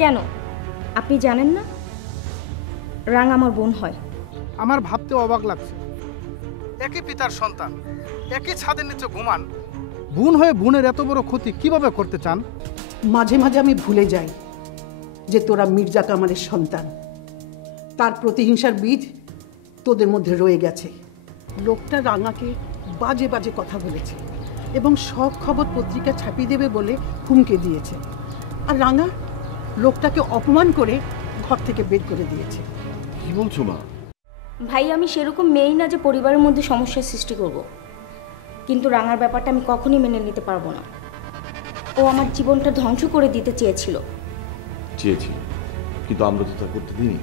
কেন আপনি জানেন না রাঙা আমার বোন হয়? আমার ভাবতে অবাক লাগছে, একই পিতার সন্তান, একই ছাদের নিচে ঘুমান, বোন হয়ে বোনের এত বড় ক্ষতি কিভাবে করতে চান? মাঝে মাঝে আমি ভুলে যাই যে তোরা মির্জা কামালের সন্তান। তার প্রতিহিংসার বীজ তোদের মধ্যে রয়ে গেছে। লোকটা রাঙাকে বাজে বাজে কথা বলেছে এবং সব খবর পত্রিকা ছাপিয়ে দেবে বলে হুমকে দিয়েছে। আর রাঙা লোকটাকে অপমান করে ঘর থেকে বের করে দিয়েছে। কি বলছো মা? ভাই আমি সেরকম মেয়েই না যে পরিবারের মধ্যে সমস্যার সৃষ্টি করব, কিন্তু রাঙার ব্যাপারটা আমি কখনই মেনে নিতে পারবো না। ও আমার জীবনটা ধ্বংস করে দিতে চেয়েছিল। কিন্তু আমরা তো তা করতে দিইনি।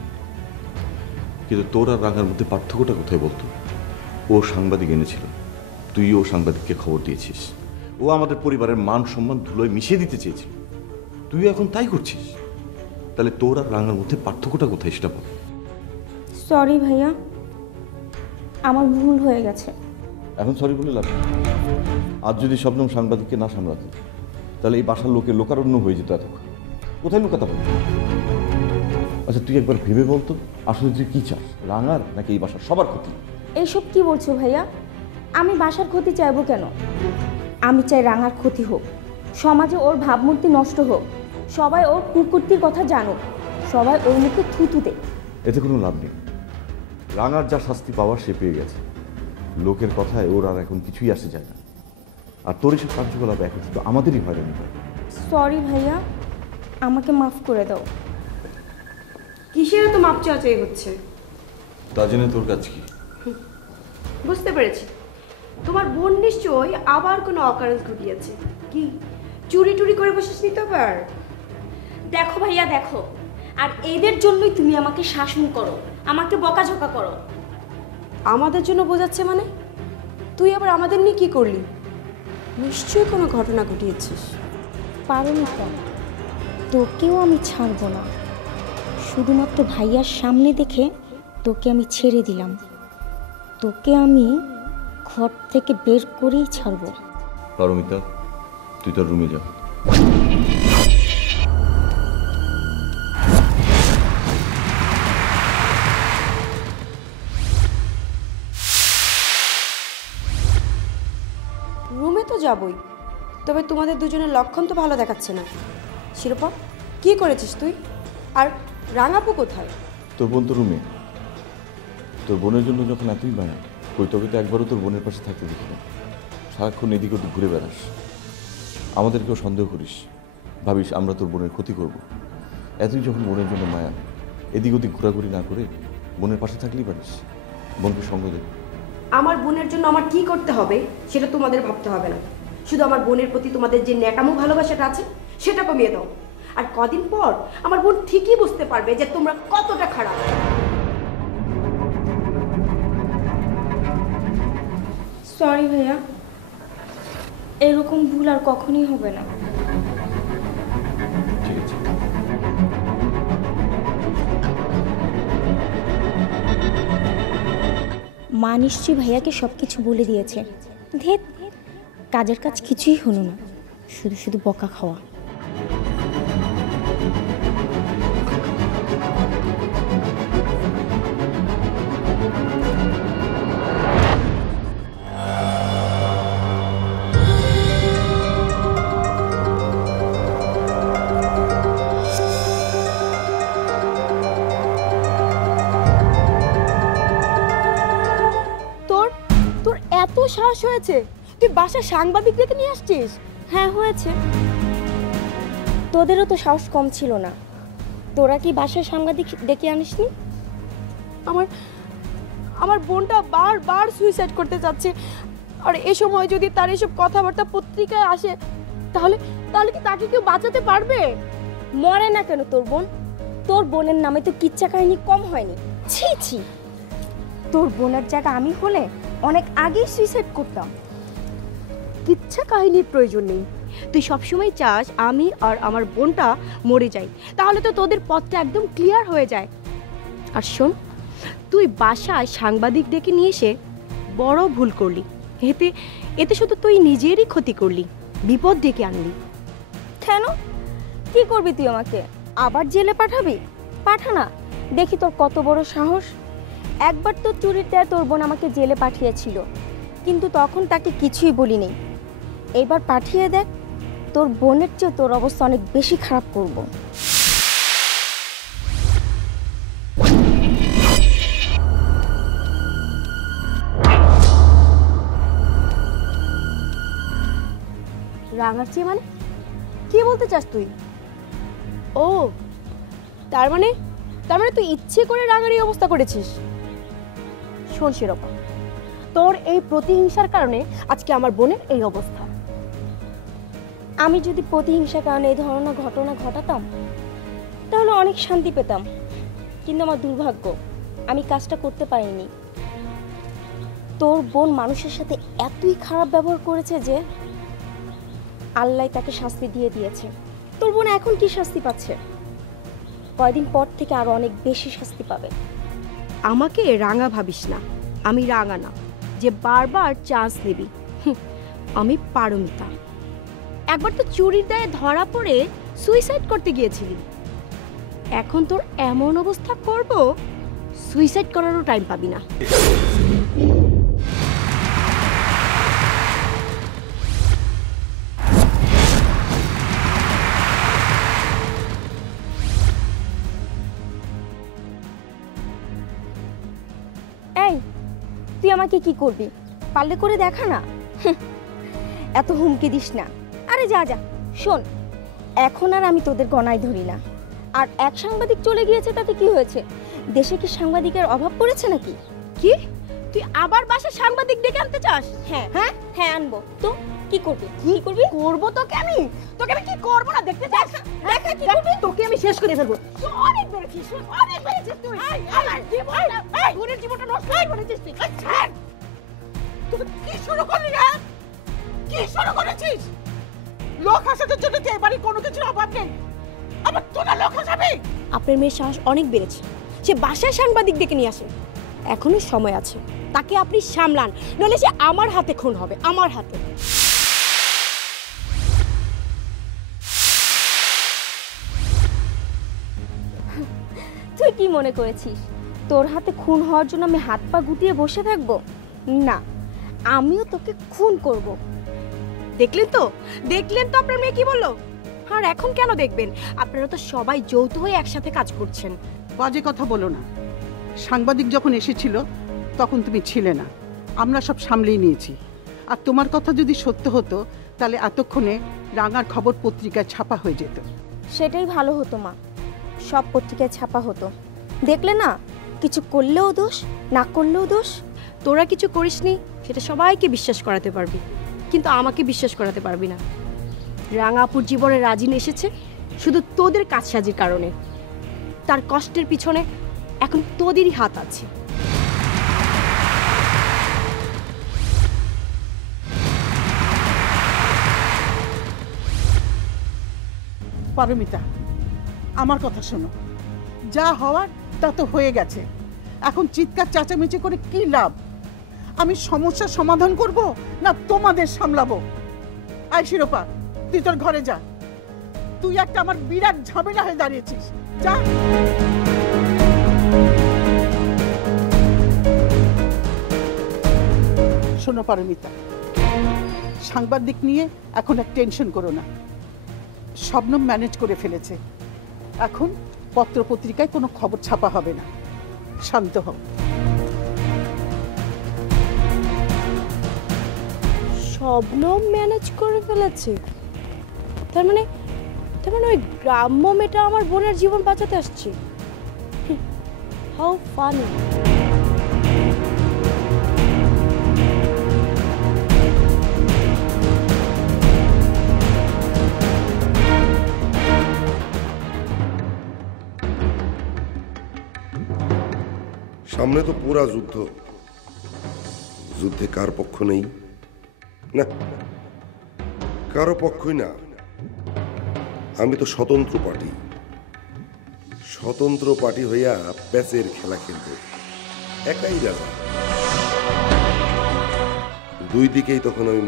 কিন্তু তোর আর রাঙার মধ্যে পার্থক্যটা কোথায় বলতো? ও সাংবাদিক এনেছিল, তুই ও সাংবাদিককে খবর দিয়েছিস। ও আমাদের পরিবারের মান সম্মান ধুলোয় মিশিয়ে দিতে চেয়েছিল, তুই এখন তাই করছিস। তাহলে তোর আর রাঙার মধ্যে পার্থক্যটা কোথায় সেটা বল। সরি ভাইয়া, আমার ভুল হয়ে গেছে। এখন সরি বলে লাভ নেই। আজ যদি শবনম সাংবাদিককে না সামলাতো তাহলে এই বাসার লোকের লোকারণ্য হয়ে যেত। এতক্ষণ কোথায় লুকাতে পারবো? আচ্ছা তুই একবার ভেবে বলতো, আসলে তুই কি চাস, রাঙার নাকি এই বাসার সবার ক্ষতি? এইসব কি বলছো ভাইয়া? আমি বাসার ক্ষতি চাইবো কেন? আমি চাই রাঙার ক্ষতি হোক, সমাজে ওর ভাবমূর্তি নষ্ট হোক, সবাই ওর কুকুরটির কথা জানুক, সবাই ওর মুখে থুতু দেয়। এতে কোনো লাভ নেই। রাঙার যা শাস্তি পাওয়ার সে পেয়ে গেছে। লোকের কথায় ওর আর এখন কিছুই আসে যায় না। আর তোর এসব কার্যকলাপ এখন শুধু আমাদেরই হয়রানি হয়। সরি ভাইয়া, আমাকে মাফ করে দাও। কিসের তো মাপ চাই হচ্ছে? তা জেনে তোর কাজ কি? বুঝতে পেরেছি, তোমার বোন নিশ্চয়ই আবার কোনো অকারেন্স ঘটিয়েছে। কি চুরি টুরি করে বসেছ নি তো আবার? দেখো ভাইয়া দেখো, আর এদের জন্যই তুমি আমাকে শাসন করো, আমাকে বকাঝকা করো। আমাদের জন্য বোঝাচ্ছে মানে? তুই আবার আমাদের নিয়ে কি করলি? নিশ্চয়ই কোনো ঘটনা ঘটিয়েছিস। পারমিতা, তোকেও আমি ছাড়বো না। শুধুমাত্র ভাইয়ার সামনে দেখে তোকে আমি ছেড়ে দিলাম। তোকে আমি ঘর থেকে বের করেই ছাড়বো। পারমিতা, তুই তোর রুমে যা। রুমে তো যাবই, তবে তোমাদের দুজনের লক্ষণ তো ভালো দেখাচ্ছে না। শিরোপা, কি করেছিস তুই? আর রাঙাপু কোথায়? তোর বোন তো রুমে। তোর বোনের জন্য যখন এতই মায়া, কই তবে তো একবারও তোর বোনের পাশে থাকতে দেখি না। সারাক্ষণ এদিক ওদিক ঘুরে বেড়াস, আমাদেরকেও সন্দেহ করিস, ভাবিস আমরা তোর বোনের ক্ষতি করব। এতই যখন বোনের জন্য মায়া, এদিক ওদিক ঘোরাঘুরি না করে বোনের পাশে থাকলেই পারিস। বোনকে সঙ্গ দে। আমার বোনের জন্য আমার কি করতে হবে সেটা তোমাদের ভাবতে হবে না। শুধু আমার বোনের প্রতি তোমাদের যে ন্যাকামো ভালোবাসাটা আছে সেটা কমিয়ে দাও। আর কদিন পর আমার বোন ঠিকই বুঝতে পারবে যে তোমরা কতটা খারাপ। সরি ভাইয়া, এরকম ভুল আর কখনই হবে না। ঠিক আছে। মা নিশ্চয়ই ভাইয়াকে সব কিছু বলে দিয়েছে। ধেৎ, কাজের কাজ কিছুই হলো না, শুধু শুধু বকা খাওয়া। তোর এত সাহস হয়েছে, তুই বাসায় সাংবাদিক ডেকে নিয়ে আসছিস? হ্যাঁ হয়েছে, তোদেরও তো সাহস কম ছিল না। তোরা কি বাসায় সাংবাদিক ডেকে আনিসনি? আমার বোনটা বারবার সুইসাইড করতে চাচ্ছে, আর এই সময় যদি তার এসব কথাবার্তা পত্রিকায় আসে তাহলে কি তাকে কেউ বাঁচাতে পারবে? মরে না কেন তোর বোন? তোর বোনের নামে তো কিচ্ছা কাহিনী কম হয়নি। ছি ছি, তোর বোনের জায়গা আমি হলে অনেক আগেই সুইসাইড করতাম। কিচ্ছা কাহিনীর প্রয়োজন নেই। তুই সবসময় চাস আমি আর আমার বোনটা মরে যাই, তাহলে তো তোদের পথটা একদম ক্লিয়ার হয়ে যায়। আর শোন, তুই বাসায় সাংবাদিক ডেকে নিয়ে এসে বড় ভুল করলি। এতে শুধু তুই নিজেরই ক্ষতি করলি, বিপদ ডেকে আনলি। কেন? কি করবি তুই আমাকে? আবার জেলে পাঠাবি? পাঠা না, দেখি তোর কত বড় সাহস। একবার তো চুরির দায়ে তোর বোন আমাকে জেলে পাঠিয়েছিল, কিন্তু তখন তাকে কিছুই বলিনি। এবার পাঠিয়ে দেখ, তোর বোনের চেয়ে তোর অবস্থা অনেক বেশি খারাপ করব। রাঙার চেয়ে মানে কি বলতে চাস তুই? ও তার মানে তুই ইচ্ছে করে রাঙার এই অবস্থা করেছিস। শোন শিরোপা, তোর এই প্রতিহিংসার কারণে আজকে আমার বোনের এই অবস্থা। আমি যদি প্রতিহিংসার কারণে এই ধরনের ঘটনা ঘটাতাম তাহলে অনেক শান্তি পেতাম, কিন্তু আমার দুর্ভাগ্য আমি কাজটা করতে পারিনি। তোর বোন মানুষের সাথে এতই খারাপ ব্যবহার করেছে যে আল্লাহ তাকে শাস্তি দিয়ে দিয়েছে। তোর বোন এখন কি শাস্তি পাচ্ছে? কয়দিন পর থেকে আরো অনেক বেশি শাস্তি পাবে। আমাকে রাঙা ভাবিস না, আমি রাঙা না যে বারবার চান্স নিবি। আমি পারমিতা। একবার তো চুরির দায়ে ধরা পড়ে সুইসাইড করতে গিয়েছিলি, এখন তোর এমন অবস্থা করব সুইসাইড করারও টাইম পাবি না। এই, তুই আমাকে কি করবি? পারলে করে দেখা না। এত হুমকি দিস না। আরে যা যা। শোন, এখন আর আমি তোদের গণায় ধরি না। আর এক সাংবাদিক চলে গিয়েছে তাতে কি হয়েছে? দেশে কি সাংবাদিকের অভাব পড়েছে নাকি? কি তুই আবার বাসায় সাংবাদিক ডেকে আনতে চাস? হ্যাঁ হ্যাঁ হ্যাঁ, আনবো তো। কি করবি? কি করবি? করবো তোকে আমি কি করবো না দেখতে চাস? দেখা কি করবি? তোকে আমি শেষ করে ফেলবো। তুই অনেক বেড়েছিস, অনেক বেড়েছিস তুই। আমার জীবনটা, বোনের জীবনটা নষ্ট করে ফেলেছিস তুই। ছাড়। তুই কি শুরু করলি রে? কি শুরু করেছিস? লোক হাসানোর জন্য তো এবারে কোনো কিছুর অভাব নেই, আবার তোরা লোক হাসাবি? আপনার মেয়ের সাহস অনেক বেড়েছে, সে বাসায় সাংবাদিক ডেকে নিয়ে আসে। এখনো সময় আছে, তাকে আপনি সামলান, নইলে সে আমার হাতে খুন হবে, আমার হাতে। তুই কি মনে করেছিস তোর হাতে খুন হওয়ার জন্য আমি হাত পা গুটিয়ে বসে থাকবো? না, আমিও তোকে খুন করব। দেখলেন তো আপনার মেয়ে কি বললো? আর এখন কেন দেখবেন? আপনারা তো সবাই যৌথ হয়ে একসাথে কাজ করছেন। বাজে কথা বলো না। সাংবাদিক যখন এসেছিল তখন তুমি ছিলে না, আমরা সব সামলেই নিয়েছি। আর তোমার কথা যদি সত্য হতো তাহলে এতক্ষণে রাঙার খবর পত্রিকায় ছাপা হয়ে যেত। সেটাই ভালো হতো মা, সব পত্রিকায় ছাপা হতো। দেখলে না, কিছু করলেও দোষ, না করলেও দোষ। তোরা কিছু করিসনি সেটা সবাইকে বিশ্বাস করাতে পারবি, কিন্তু আমাকে বিশ্বাস করাতে পারবি না। রাঙাপুর জীবনে রাজিন এসেছে শুধু তোদের কাজসাজির কারণে। তার কষ্টের পিছনে এখন তোদেরই হাত আছে। পারমিতা, আমার কথা শোনো। যা হওয়ার তা তো হয়ে গেছে, এখন চিৎকার চেঁচামেচি করে কি লাভ? আমি সমস্যার সমাধান করব না তোমাদের সামলাবো? আয় শিরোপা, তুই তোর ঘরে যা। তুই একটা আমার বিরাট ঝামেলা হয়ে দাঁড়িয়েছিস, যা। শোনো পারমিতা, সাংবাদিক নিয়ে এখন আর টেনশন করো না। শবনম ম্যানেজ করে ফেলেছে, এখন পত্রপত্রিকায় কোনো খবর ছাপা হবে না। শান্ত হও। শবনম ম্যানেজ করে ফেলেছে? তার মানে ওই গ্রাম্য মেয়েটা আমার বোনের জীবন বাঁচাতে আসছে। How funny. সামনে তো পুরা যুদ্ধ, যুদ্ধে কার পক্ষ নেই? না, কারো পক্ষই না। আমি তো স্বতন্ত্র পার্টি হইয়া প্যাচের খেলা খেলব, একাই রাজা। দুই দিকেই তখন আমি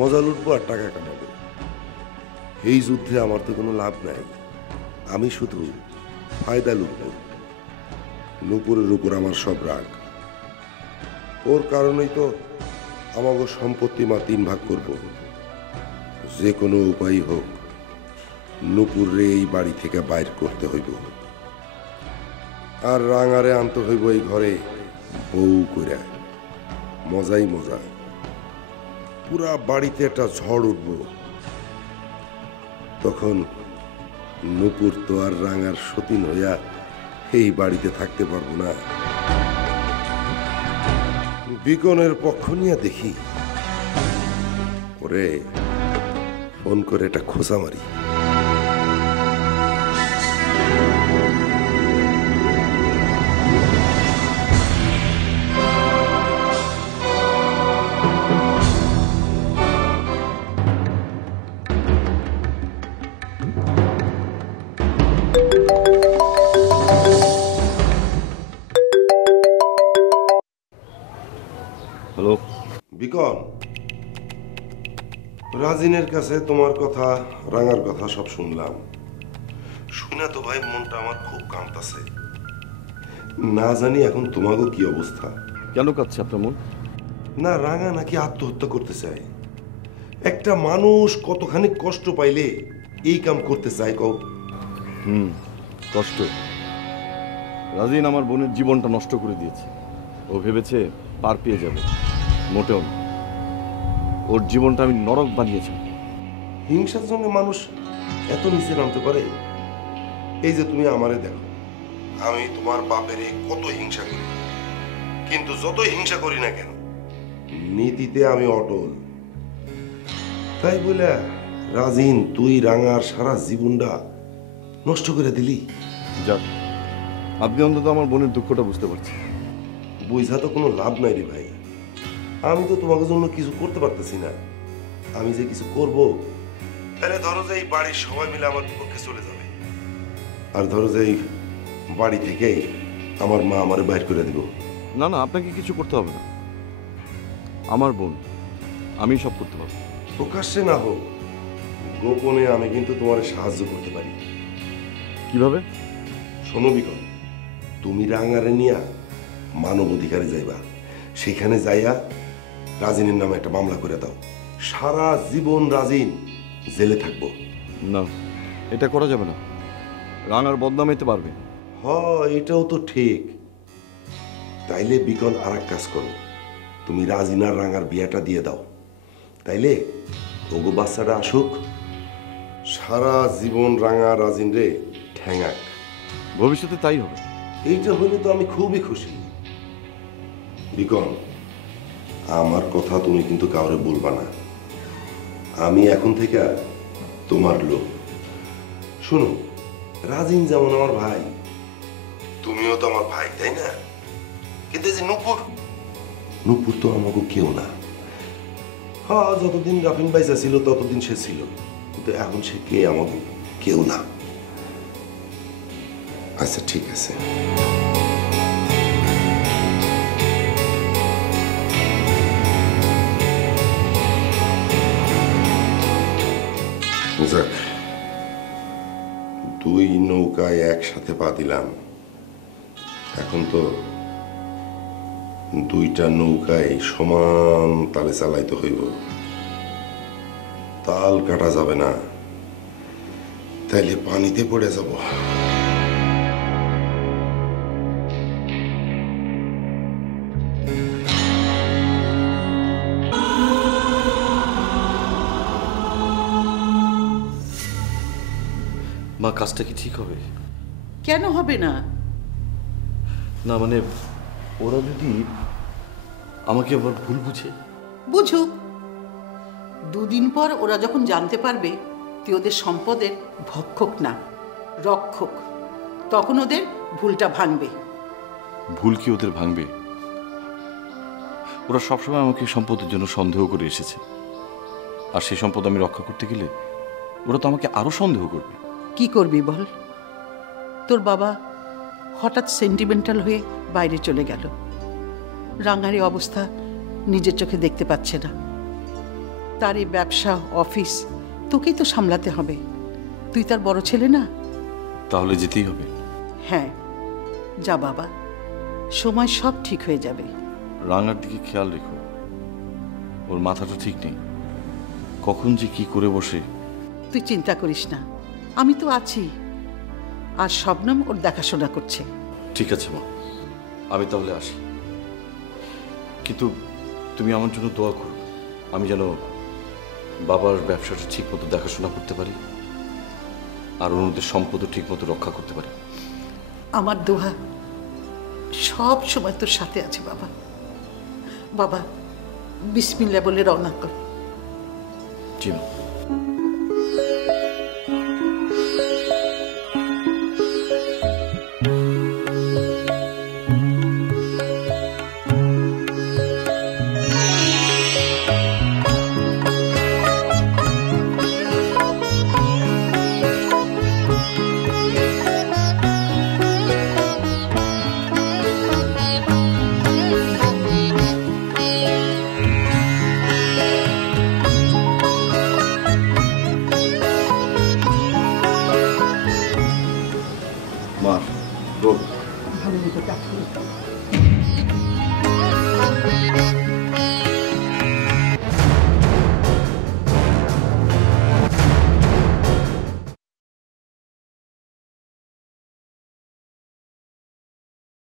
মজা লুটবো আর টাকা কামাবো। এই যুদ্ধে আমার তো কোনো লাভ নাই, আমি শুধু ফায়দা লুটব। নূপুরের উপর আমার সব রাগ, ওর কারণেই তো আমাকে সম্পত্তি মা 3 ভাগ করব। যে কোনো উপায় হোক নূপুরে এই বাড়ি থেকে বাইর করতে হইব, আর রাঙারে আনতে হইব এই ঘরে বউ করে। মজাই মজা, পুরা বাড়িতে একটা ঝড় উঠব। তখন নূপুর তো আর রাঙার সতীন হইয়া এই বাড়িতে থাকতে পারবো না। বিকনের পক্ষ নিয়ে দেখি, ওরে ফোন করে একটা খোঁচা মারি। হ্যালো। বিকন, রাজিনের কাছে তোমার কথা, রাঙার কথা সব শুনলাম। শুনে তো ভাই মনটা আমার খুব কাঁপতাছে। না জানি এখন তোমারও কি অবস্থা। কেন কাঁদছে আপনার মন? না, রাঙা নাকি আত্মহত্যা করতে চায়। একটা মানুষ কতখানি কষ্ট পাইলে এই কাম করতে চায় কও? কষ্ট। রাজিন আমার বোনের জীবনটা নষ্ট করে দিয়েছে। ও ভেবেছে পার পেয়ে যাবে, মোটেও না। ওর জীবনটা আমি নরক বানিয়েছি। হিংসার জন্য মানুষ এত নিচে নামতে পারে? এই যে তুমি আমারে দেখো, আমি তোমার বাপেরে কত হিংসা করি, কিন্তু যতই হিংসা করি না কেন নীতিতে আমি অটল। তাই বলে রাজিন তুই রাঙার সারা জীবনটা নষ্ট করে দিলি। যাক, আপনি অন্তত আমার বোনের দুঃখটা বুঝতে পারছেন। বুঝা তো কোনো লাভ নাই রে ভাই। আমি তো তোমাকে জন্য কিছু করতে পারতেছি না। আমি যে কিছু করব, তাহলে ধরো যে এই বাড়ির সবাই মিলে আমার বিপক্ষে চলে যাবে, আর ধরো যে এই বাড়ি থেকেই আমার মা আমারে বাইর করে দিব। না না, আপনাকে কিছু করতে হবে না। আমার বোন, আমি সব করতে পারবো। প্রকাশ্যে না হোক, গোপনে আমি কিন্তু তোমার সাহায্য করতে পারি। কিভাবে? শোনো বিকল, তুমি রাঙারে নিয়া মানব অধিকারে যাইবা। সেখানে যাইয়া রাজিনের নামে একটা মামলা করে দাও। সারা জীবন রাজিন জেলে থাকবো। না, এটা করা যাবে না। রাঙার বদনাম হইতে পারবে। এটাও তো ঠিক। তাইলে বিকল আর এক কাজ করো, তুমি রাজিনার রাঙার বিয়েটা দিয়ে দাও। তাইলে ওগো বাচ্চাটা আসুক, সারা জীবন রাঙা রাজিন রে ঠ্যাঙাক। ভবিষ্যতে তাই হবে। এইটা হলে তো আমি খুবই খুশি। বিকল, আমার কথা তুমি কিন্তু কাউরে বলবা না। আমি এখন থেকে তোমার লোক। শোনো, রাজিন যেমন আমার ভাই, তুমিও তো আমার ভাই, তাই না? কিন্তু এই যে নূপুর, নূপুর তো আমাকে কেউ না। যতদিন রাফিন বাইসা ছিল ততদিন সে ছিল, কিন্তু এখন সে কে আমাকে কেউ না। আচ্ছা ঠিক আছে। যাক, 2 নৌকায় একসাথে পা দিলাম। এখন তো 2টা নৌকায় সমান তালে চালাইতে হইব। তাল কাটা যাবে না, তাইলে পানিতে পড়ে যাব। মা, কাজটা কি ঠিক হবে? কেন হবে না? না মানে, ওরা যদি আমাকে আবার ভুল বুঝে। বুঝুক। 2 দিন পর ওরা যখন জানতে পারবে তুই ওদের সম্পদের ভক্ষক না, রক্ষক, তখন ওদের ভুলটা ভাঙবে। ভুল কি ওদের ভাঙবে? ওরা সবসময় আমাকে সম্পদের জন্য সন্দেহ করে এসেছে, আর সেই সম্পদ আমি রক্ষা করতে গেলে ওরা তো আমাকে আরো সন্দেহ করবে। কি করবি বল? তোর বাবা হঠাৎ সেন্টিমেন্টাল হয়ে বাইরে চলে গেল। রাঙার এই অবস্থা নিজের চোখে দেখতে পাচ্ছে না। তার এই ব্যবসা, অফিস তোকেই তো সামলাতে হবে, তুই তার বড় ছেলে না? তাহলে যেতেই হবে। হ্যাঁ, যা বাবা, সময় সব ঠিক হয়ে যাবে। রাঙার দিকে খেয়াল রেখো, ওর মাথাটা ঠিক নেই, কখন যে কি করে বসে। তুই চিন্তা করিস না, আমি তো আছি। আর শবনম ওর দেখাশোনা করছে। ঠিক আছে মা, আমি তাহলে আসি, কিন্তু তুমি আমার জন্য দোয়া করো, আমি যেন বাবার ব্যবসাটা ঠিক মতো দেখাশোনা করতে পারি আর ওদের সম্পদও ঠিক মতো রক্ষা করতে পারি। আমার দোয়া সব সময় তোর সাথে আছে বাবা। বাবা, বিসমিল্লাহ বলে রওনা কর। জি মা।